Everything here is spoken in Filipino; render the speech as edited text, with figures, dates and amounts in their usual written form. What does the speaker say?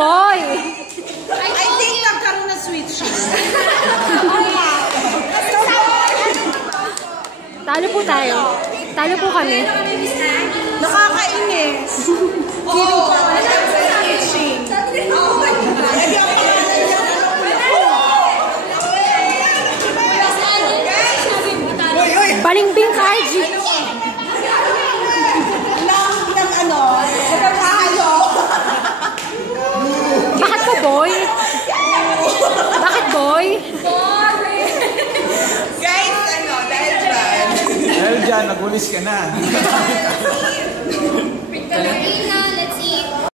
boy? I think nagkaroon na switch. Talo po tayo. Talo po kami. Nakakainis. Feeling ko switching. Balimbing ka, G. Bakit po, boy? Bakit, boy? Guys, dahil dyan. Dahil dyan, nagulis ka na.